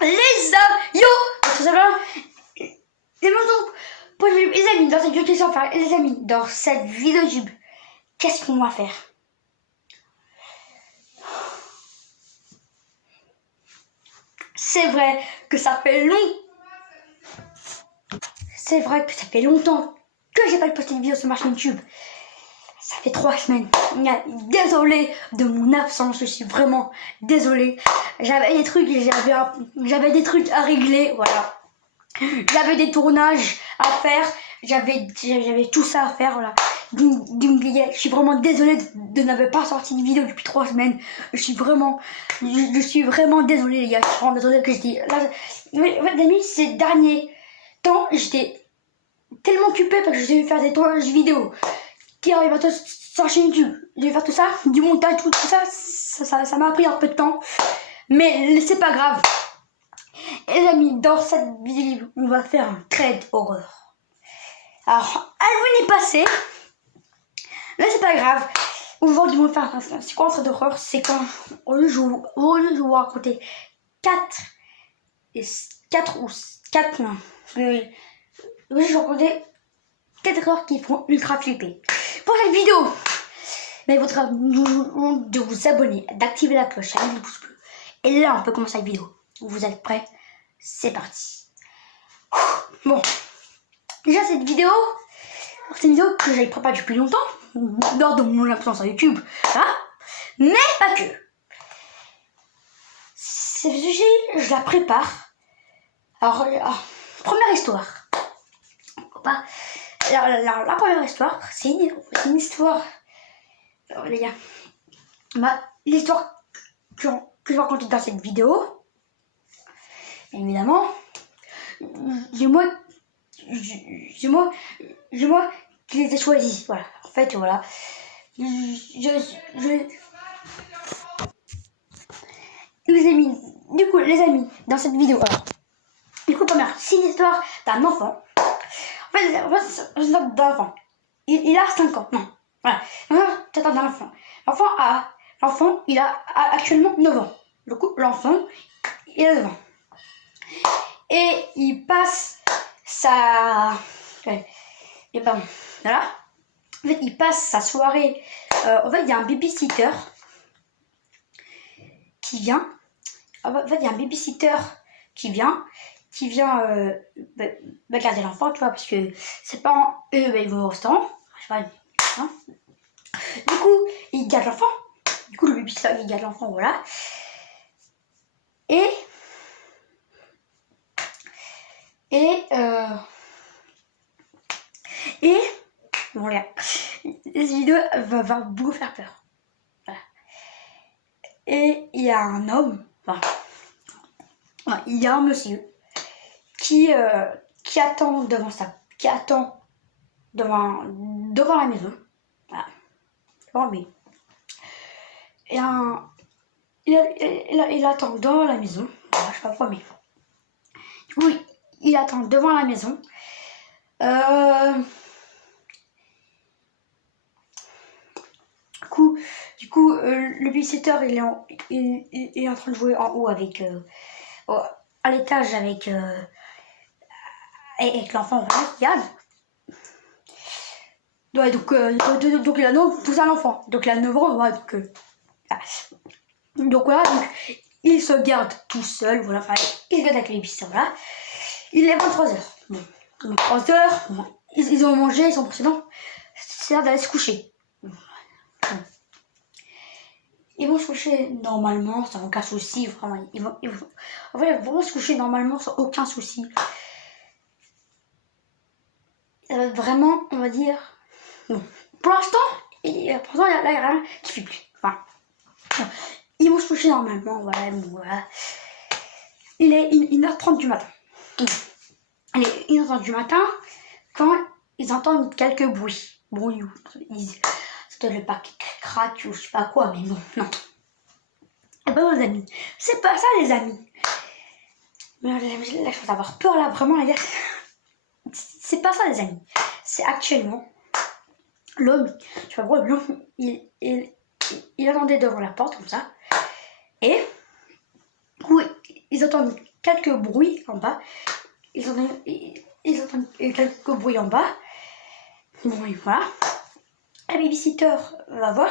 Les amis, yo, tout simplement, les amis, dans cette vidéo, enfin, les amis, dans cette vidéo YouTube, qu'est-ce qu'on va faire? C'est vrai que ça fait longtemps que j'ai pas posté une vidéo sur ma chaîne YouTube. Ça fait 3 semaines. Désolé de mon absence, je suis vraiment désolé. J'avais des trucs à régler, voilà. J'avais des tournages à faire, j'avais tout ça à faire, voilà. Je suis vraiment désolé de n'avoir pas sorti de vidéo depuis 3 semaines. Je suis vraiment désolé, les gars. Je suis vraiment désolé que je dis. Là, amis, ces derniers temps, j'étais tellement occupé parce que je devais faire des tournages vidéo qui arrivent à sur la chaîne YouTube. Je vais faire tout ça, du montage, tout ça. Ça m'a pris un peu de temps, mais c'est pas grave. Et les amis, dans cette vidéo, on va faire un trade horreur. Alors, Halloween est passé. Là, c'est pas grave. Aujourd'hui, on va faire un. C'est quoi un trade horreur? C'est quand, au lieu de vous raconter 4 ou 4, non. Je vais vous raconter 4 erreurs qui font ultra flipper. Pour cette vidéo, mais il faudra de vous abonner, d'activer la cloche, avec le pouce bleu. Et là, on peut commencer la vidéo. Vous êtes prêts? C'est parti. Bon, déjà cette vidéo, c'est une vidéo que j'avais préparée depuis longtemps, lors de mon absence sur YouTube, hein, mais pas que. Cette vidéo, je la prépare. Alors première histoire. Alors, la première histoire, c'est une histoire. Alors, les gars, l'histoire que je vais raconter dans cette vidéo. Évidemment, j'ai moi qui les ai choisis. Voilà. En fait, voilà. Je les ai mis. Du coup, les amis, dans cette vidéo. Alors, du coup, première, c'est une histoire d'un enfant. En fait, c'est une histoire d'un enfant. Il a 5 ans. Non. Voilà. C'est un enfant. L'enfant, il a actuellement 9 ans. Du coup, l'enfant, il a 9 ans. Et il passe sa... Et pardon, voilà. En fait, il passe sa soirée... en fait, il y a un babysitter qui vient. En fait, il y a un babysitter qui vient garder l'enfant, tu vois, parce que ses parents, eux, ils vont au restaurant. Je sais pas, hein. Du coup, il garde l'enfant. Du coup, le babysitter, il garde l'enfant, voilà. Bon, là, cette vidéo va beaucoup faire peur. Voilà. Et il y a un homme, il y a un monsieur qui attend devant la maison. Voilà. Devant lui. Et il attend devant la maison. Voilà, je sais pas pourquoi, mais du coup, il attend devant la maison. Du coup, le babysitter, il est en train de jouer en haut avec à l'étage avec l'enfant, voilà, qui regarde. Ouais, donc il a tout un enfant. Donc il a 9 ans, ouais, donc voilà, donc il se garde tout seul, voilà, enfin, il se garde avec les babysitter, voilà. Il est 23h. Bon, 23h, bon, ils ont mangé, ils sont précédents. C'est l'heure d'aller se coucher. Ils vont se coucher normalement, sans aucun souci, vraiment. Ils vont se coucher normalement sans aucun souci. Vraiment, on va dire. Bon. Pour l'instant, là, il n'y a rien qui fait plus. Enfin, ils vont se coucher normalement, voilà. Bon, voilà. Il est 1h30 du matin. Il est 1h30 du matin quand ils entendent quelques bruits. Bon, c'est le paquet craque ou je sais pas quoi, mais bon, non. Et ben, les amis, c'est pas ça, les amis. Mais là, je vais avoir peur, là, vraiment, les gars. C'est pas ça, les amis. C'est actuellement l'homme, tu vois, l'homme, il attendait devant la porte, comme ça. Et, oui, ils entendent quelques bruits en bas. Ils entendent quelques bruits en bas. Bon, et voilà. La babysitter va voir.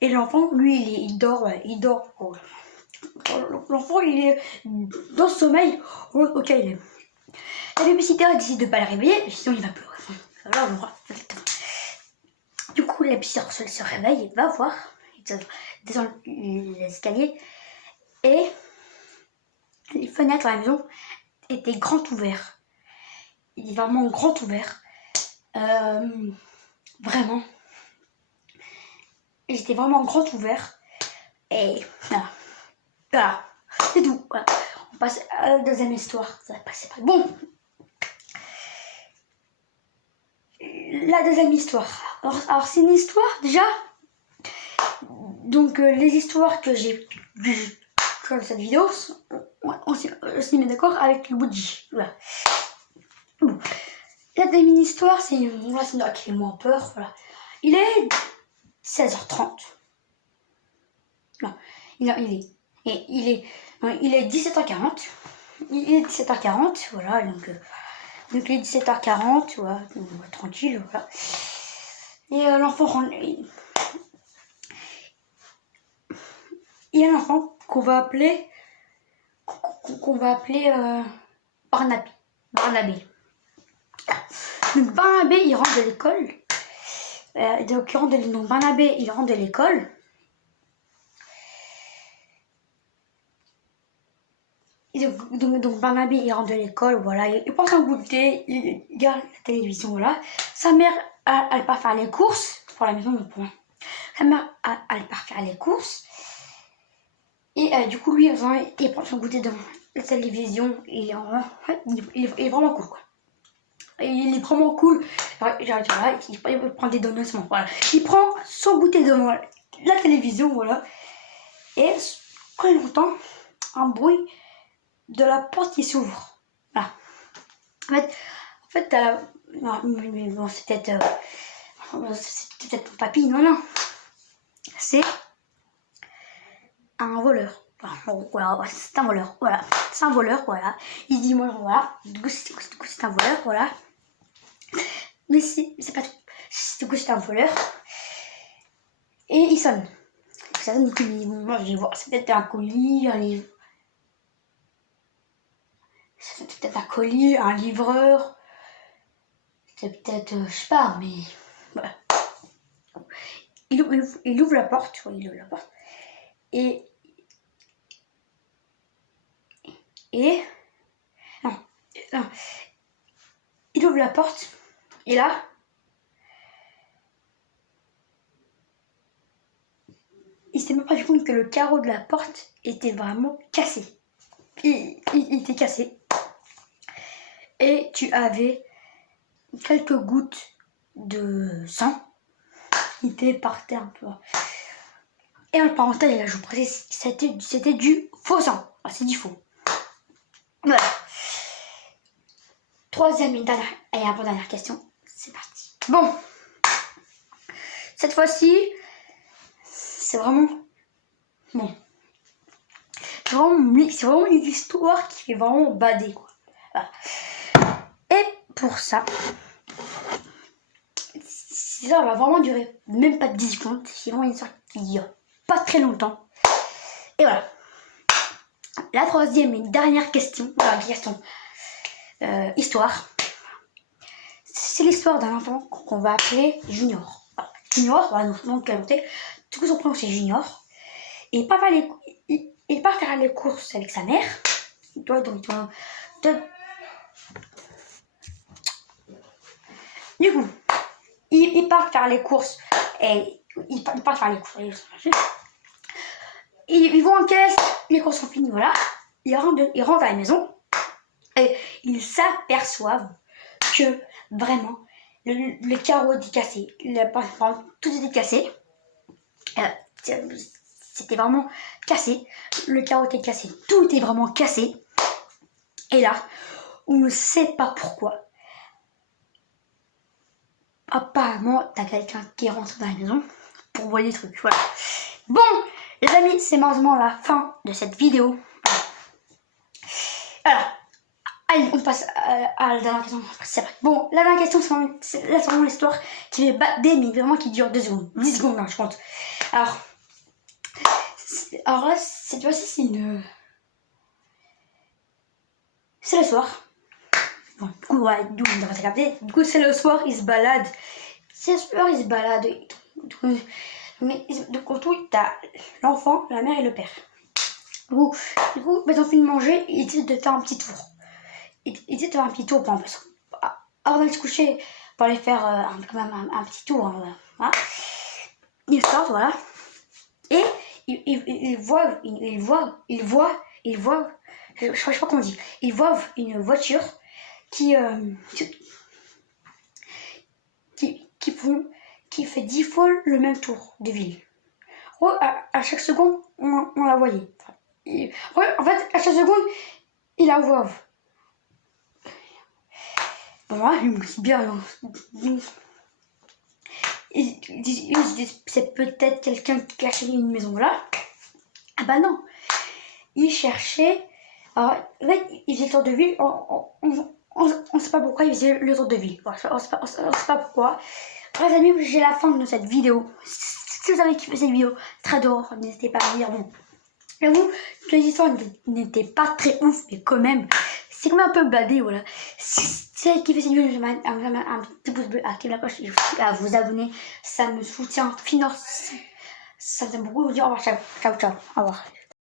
Et l'enfant, lui, il dort. Il dort. L'enfant, il est dans le sommeil auquel il est. La babysitter décide de ne pas le réveiller, sinon il va pleurer. Voilà, on voit. Du coup, la babysitter se réveille et va voir. Il descend l'escalier. Et les fenêtres de la maison étaient grand ouvertes. Il est vraiment grand ouvert. Vraiment. Ils étaient vraiment grand ouvert. Et voilà. Voilà. C'est tout. Voilà. On passe à la deuxième histoire. Ça va passer pas. Bon. La deuxième histoire. Alors c'est une histoire déjà. Donc les histoires que j'ai vues dans cette vidéo, on s'y met d'accord avec le Woody. Voilà. Bon. La deuxième histoire, c'est une histoire qui fait moins peur. Voilà. Il est 16h30. Non, il est 17h40. Il est 17h40, voilà. Donc il est 17h40, voilà, tranquille, voilà. Et l'enfant rentre. Il y a un enfant qu'on va appeler Barnabé. Donc Barnabé, il rentre de l'école. Barnabé, il rentre de l'école. Donc Barnabé, il rentre de l'école, voilà. Il prend son goûter, il regarde la télévision, voilà. Sa mère, elle part faire les courses pour la maison, donc sa mère, elle part faire les courses. Et du coup, lui, il prend son goûter dans la télévision. Il est vraiment cool, quoi. Il est vraiment cool. Il prend des donuts, voilà. Il prend son goûter devant la télévision, voilà. Et quand il entend un bruit de la porte qui s'ouvre. Voilà. En fait, bon, c'est peut-être ton papy, non. C'est un voleur. Voilà, c'est un voleur, voilà. C'est un voleur, voilà. Il dit, moi, voilà. Du coup, c'est un voleur, voilà. Mais c'est pas tout. Du coup, c'est un voleur. Et il sonne. Ça sonne, du coup, moi, je vais voir. C'est peut-être un colis, un livre. C'est peut-être un colis, un livreur. C'est peut-être, je sais pas, mais voilà. Il ouvre la porte, il ouvre la porte. Et non, il ouvre la porte. Et là, il s'est même pas rendu compte que le carreau de la porte était vraiment cassé. Il était cassé. Et tu avais quelques gouttes de sang qui étaient par terre un peu. Et en parenthèse, là, je vous précise, c'était du faux sang. Ah, c'est du faux. Voilà. Troisième et avant-dernière question. C'est parti. Bon. Cette fois-ci, c'est vraiment... Bon. C'est vraiment une histoire qui est vraiment badée, quoi. Voilà. Et pour ça, ça va vraiment durer même pas 10 secondes. C'est vraiment une histoire qui dure pas très longtemps. Et voilà. La troisième et dernière question, histoire. C'est l'histoire d'un enfant qu'on va appeler Junior. Voilà. Junior, voilà, donc du coup son prénom c'est Junior. Et il part faire les courses avec sa mère. Du coup, il part faire les courses. Et il part faire les courses. Ils vont en caisse, les courses sont finies, voilà. Ils rentrent à la maison. Et ils s'aperçoivent que vraiment, le carreau était cassé. Tout était cassé. C'était vraiment cassé. Le carreau était cassé. Tout était vraiment cassé. Et là, on ne sait pas pourquoi. Apparemment, t'as quelqu'un qui est rentré dans la maison pour voler des trucs. Voilà. Bon, les amis, c'est malheureusement la fin de cette vidéo. Alors, allez, on passe à la dernière question. C'est vrai. Bon, la dernière question, c'est vraiment l'histoire qui fait bader, mais vraiment qui dure 2 secondes. 10 secondes, hein, je compte. Alors là, cette fois-ci, c'est le soir. Bon, du coup, ouais, on va se capter. Du coup, c'est le soir, il se balade. C'est le soir, il se balade. Du coup, t'as l'enfant, la mère et le père. Du coup, ils ont fini de manger, ils décident de faire un petit tour. Ils décident de faire un petit tour pour avant d'aller se coucher, pour aller faire un petit tour. Hein. Ils sortent, voilà. Et ils voient, je sais pas comment on dit, ils voient une voiture qui fait 10 fois le même tour de ville. Oh, à chaque seconde, on la voyait. En fait, à chaque seconde, il la voit. Bon, moi, je me dis bien. Ils disent, c'est peut-être quelqu'un qui cachait une maison là. Ah bah non. Ils cherchaient. Alors, en fait, ils faisaient le tour de ville. On sait pas pourquoi ils faisaient le tour de ville. Bon, on sait pas pourquoi. Les amis, j'ai la fin de cette vidéo. Si vous avez kiffé cette vidéo, très drôle, n'hésitez pas à me dire. Bon, j'avoue que l'histoire n'était pas très ouf, mais quand même, c'est quand même un peu badé, voilà. Si vous avez kiffé cette vidéo, je vais mettre un petit pouce bleu, activez la cloche et à vous abonner. Ça me soutient financièrement. Ça me fait beaucoup. Je vous dis au revoir, ciao, ciao, ciao, au revoir.